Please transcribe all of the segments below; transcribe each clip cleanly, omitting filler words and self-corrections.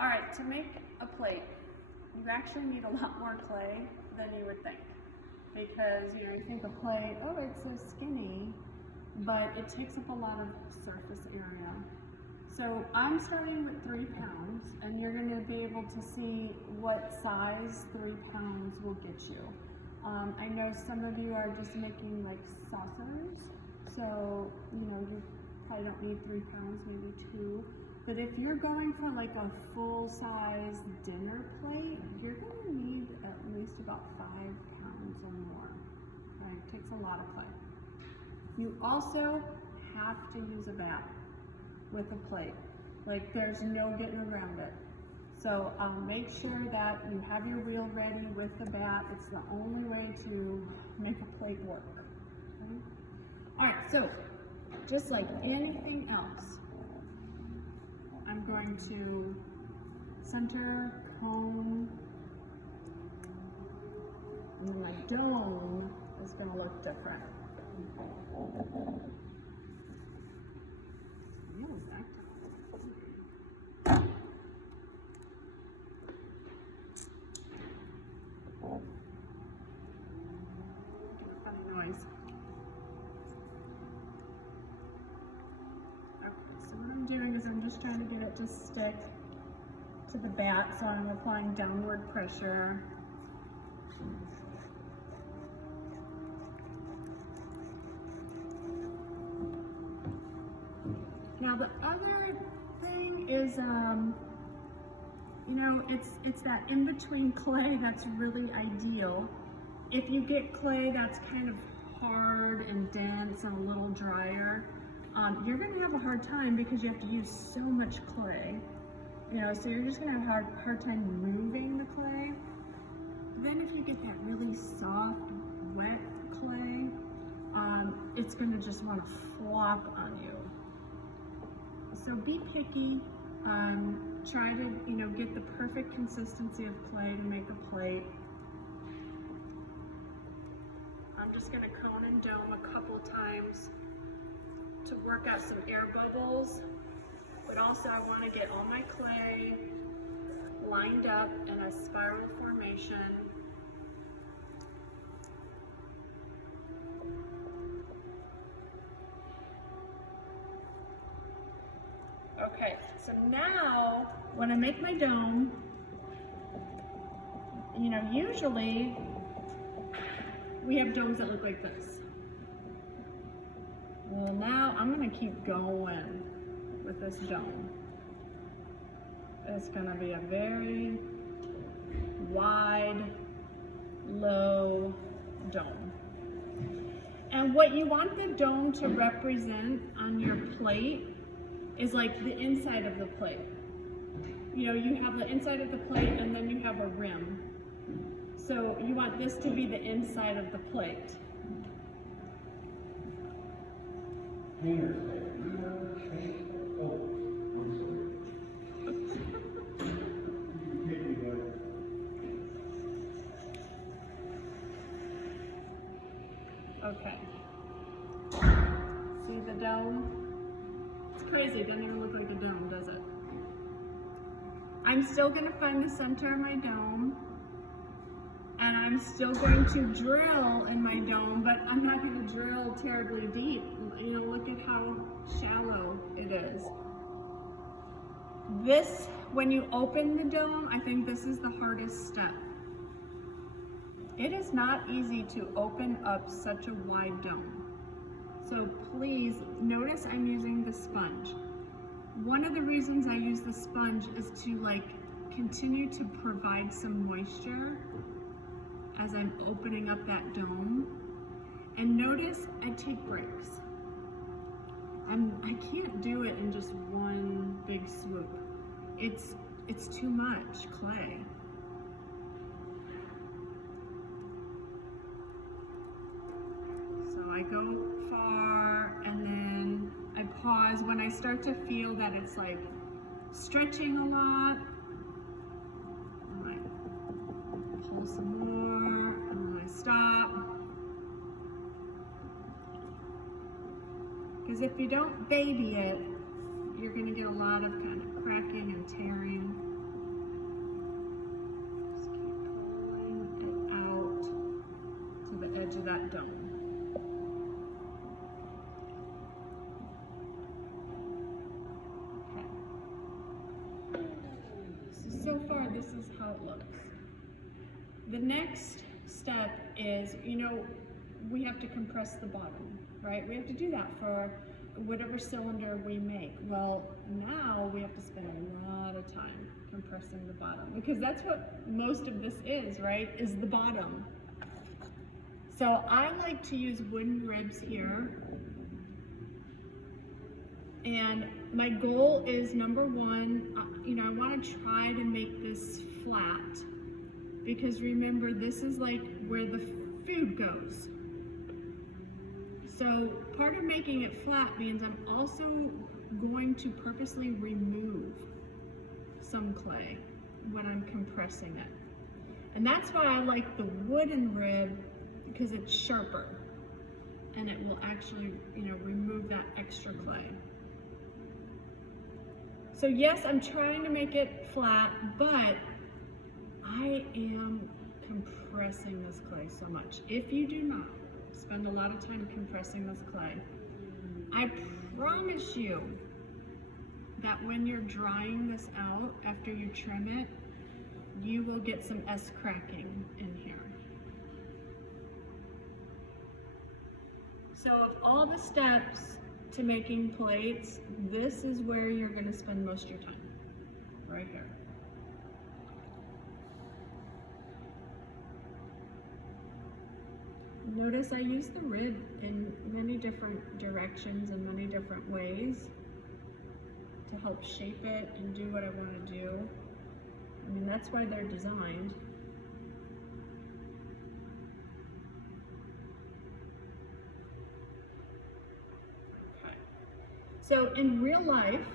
All right, to make a plate, you actually need a lot more clay than you would think. Because, you know, you think a plate, oh, it's so skinny, but it takes up a lot of surface area. So I'm starting with 3 pounds, and you're gonna be able to see what size 3 pounds will get you. I know some of you are just making like saucers, so, you know, you probably don't need 3 pounds, maybe 2. But if you're going for like a full-size dinner plate, you're gonna need at least about 5 pounds or more. Right? It takes a lot of clay. You also have to use a bat with a plate. Like, there's no getting around it. So make sure that you have your wheel ready with the bat. It's the only way to make a plate work. Okay? All right, so just like anything else, I'm going to center, cone, and then my dome is going to look different. Funny noise. Okay, so what I'm doing is I'm just trying to get it to stick to the bat, so I'm applying downward pressure. Now the other thing is, you know, it's that in-between clay that's really ideal. If you get clay that's kind of hard and dense and a little drier, you're gonna have a hard time because you have to use so much clay. You know, so you're just gonna have a hard time moving the clay. Then if you get that really soft, wet clay, it's gonna just wanna flop on you. So be picky, try to, you know, get the perfect consistency of clay to make a plate. I'm just gonna cone and dome a couple times to work out some air bubbles, but also I wanna get all my clay lined up in a spiral formation. Okay, so now when I make my dome, you know, usually we have domes that look like this. Well, now I'm gonna keep going with this dome. It's gonna be a very wide, low dome. And what you want the dome to represent on your plate is like the inside of the plate. You know, you have the inside of the plate and then you have a rim. So you want this to be the inside of the plate. Okay. See the dome? It's crazy, it doesn't even look like a dome, does it? I'm still gonna find the center of my dome, and I'm still going to drill in my dome, but I'm not gonna drill terribly deep. You know, look at how shallow it is. This, when you open the dome, I think this is the hardest step. It is not easy to open up such a wide dome. So please notice I'm using the sponge. One of the reasons I use the sponge is to like continue to provide some moisture as I'm opening up that dome. And notice I take breaks. I can't do it in just one big swoop. It's too much clay. So I go far and then I pause when I start to feel that it's like stretching a lot. I might pull some more and then I stop. Because if you don't baby it, you're going to get a lot of kind of cracking and tearing. flat dome. Okay. So far, this is how it looks. The next step is, we have to compress the bottom, right? We have to do that for whatever cylinder we make. Well, now we have to spend a lot of time compressing the bottom, because that's what most of this is, right? Is the bottom. So I like to use wooden ribs here. And my goal is, number one, I want to try to make this flat, because remember, this is like where the food goes. So part of making it flat means I'm also going to purposely remove some clay when I'm compressing it. And that's why I like the wooden rib, because it's sharper and it will actually, remove that extra clay. So yes, I'm trying to make it flat, but I am compressing this clay so much. If you do not spend a lot of time compressing this clay, I promise you that when you're drying this out after you trim it, you will get some S-cracking in here. So of all the steps to making plates, this is where you're going to spend most of your time, right here. Notice I use the rib in many different directions and many different ways to help shape it and do what I want to do. I mean, that's why they're designed. Okay. So in real life,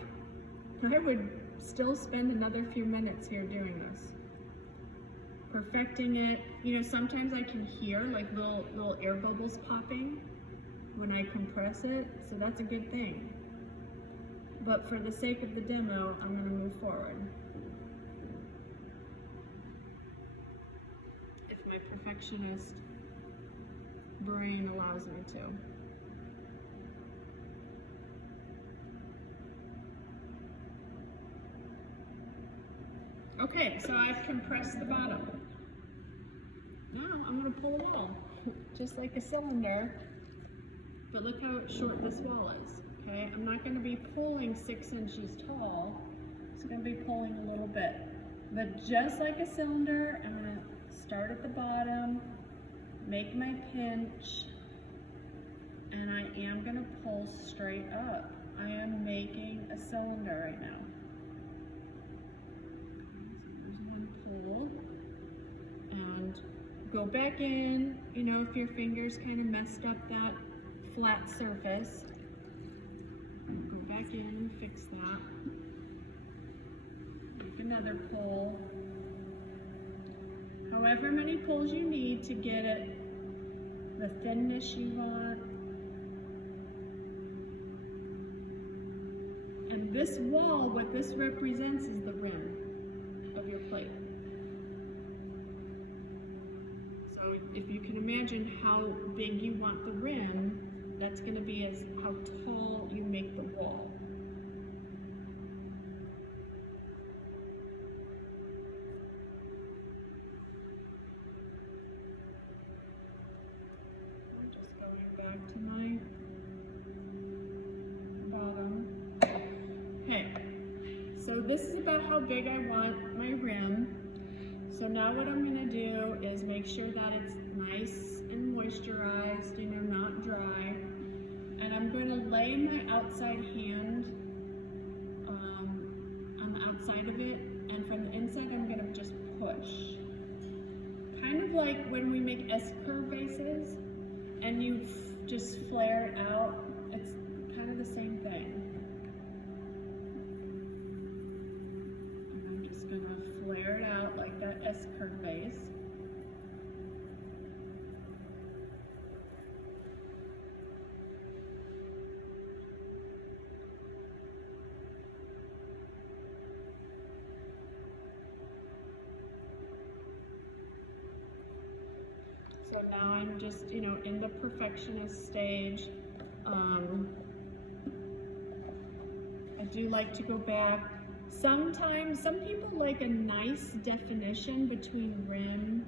I would still spend another few minutes here doing this. Perfecting it. Sometimes I can hear like little air bubbles popping when I compress it, so that's a good thing. But for the sake of the demo, I'm going to move forward. If my perfectionist brain allows me to. Okay, so I've compressed the bottom. Now I'm going to pull a wall, just like a cylinder, but look how short this wall is. Okay, I'm not going to be pulling 6 inches tall, it's going to be pulling a little bit. But just like a cylinder, I'm going to start at the bottom, make my pinch, and I am going to pull straight up. I am making a cylinder right now. Pull and go back in. If your fingers kind of messed up that flat surface, go back in and fix that. Make another pull. However many pulls you need to get it the thinness you want. And this wall, what this represents, is the rim of your plate. So if you can imagine how big you want the rim, that's going to be as how tall you make the wall. I'm just going back to my bottom. Okay, so this is about how big I want my rim. So now what I'm going to do is make sure that it's nice and moisturized, not dry. And I'm going to lay my outside hand on the outside of it, and from the inside I'm going to just push. Kind of like when we make S-curve vases and you just flare it out, it's kind of the same thing. Gonna flare it out like that S-curve vase. So now I'm I'm just, you know, in the perfectionist stage. I do like to go back. Sometimes, some people like a nice definition between rim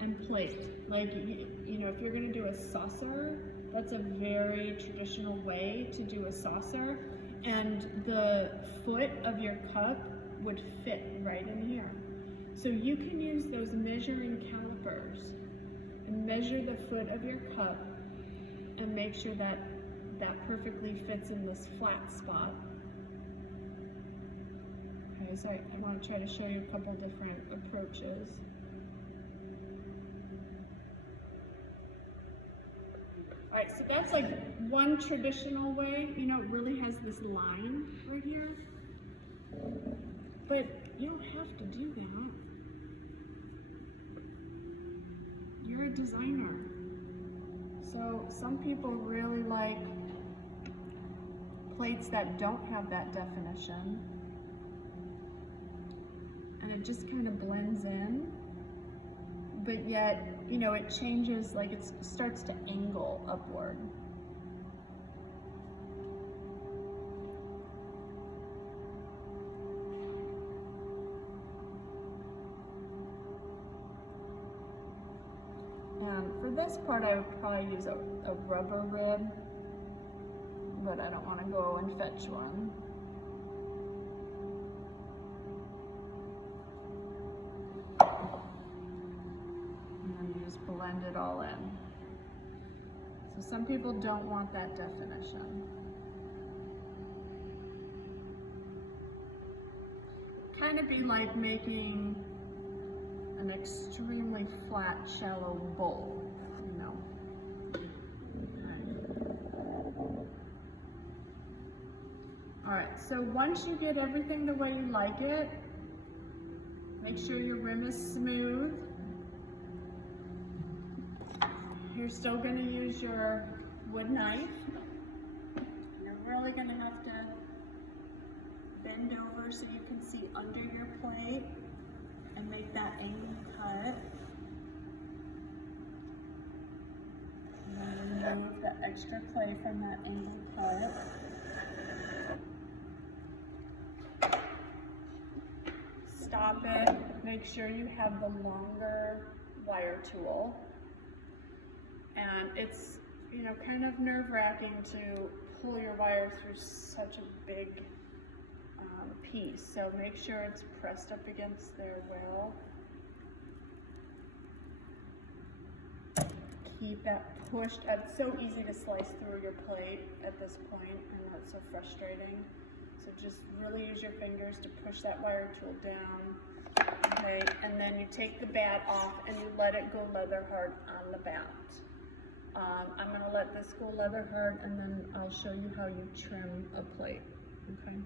and plate. Like, you know, if you're gonna do a saucer, that's a very traditional way to do a saucer. And the foot of your cup would fit right in here. So you can use those measuring calipers and measure the foot of your cup and make sure that that perfectly fits in this flat spot. Okay, so I want to try to show you a couple different approaches. All right, so that's like one traditional way. You know, it really has this line right here. But you don't have to do that. You're a designer. So some people really like plates that don't have that definition. And it just kind of blends in. But yet, you know, it changes, like it starts to angle upward. And for this part, I would probably use a rubber rib, but I don't want to go and fetch one. Blend it all in. So some people don't want that definition. Kind of be like making an extremely flat, shallow bowl, you know. All right, so once you get everything the way you like it, make sure your rim is smooth. You're still going to use your wood knife. You're really going to have to bend over so you can see under your plate and make that angle cut. And then remove the extra clay from that angle cut. Stop it. Make sure you have the longer wire tool. And it's, you know, kind of nerve-wracking to pull your wire through such a big piece. So make sure it's pressed up against there well. Keep that pushed. It's so easy to slice through your plate at this point. I know it's so frustrating. So just really use your fingers to push that wire tool down. Okay, and then you take the bat off and you let it go leather hard on the bat. I'm going to let this go leather hard and then I'll show you how you trim a plate, okay?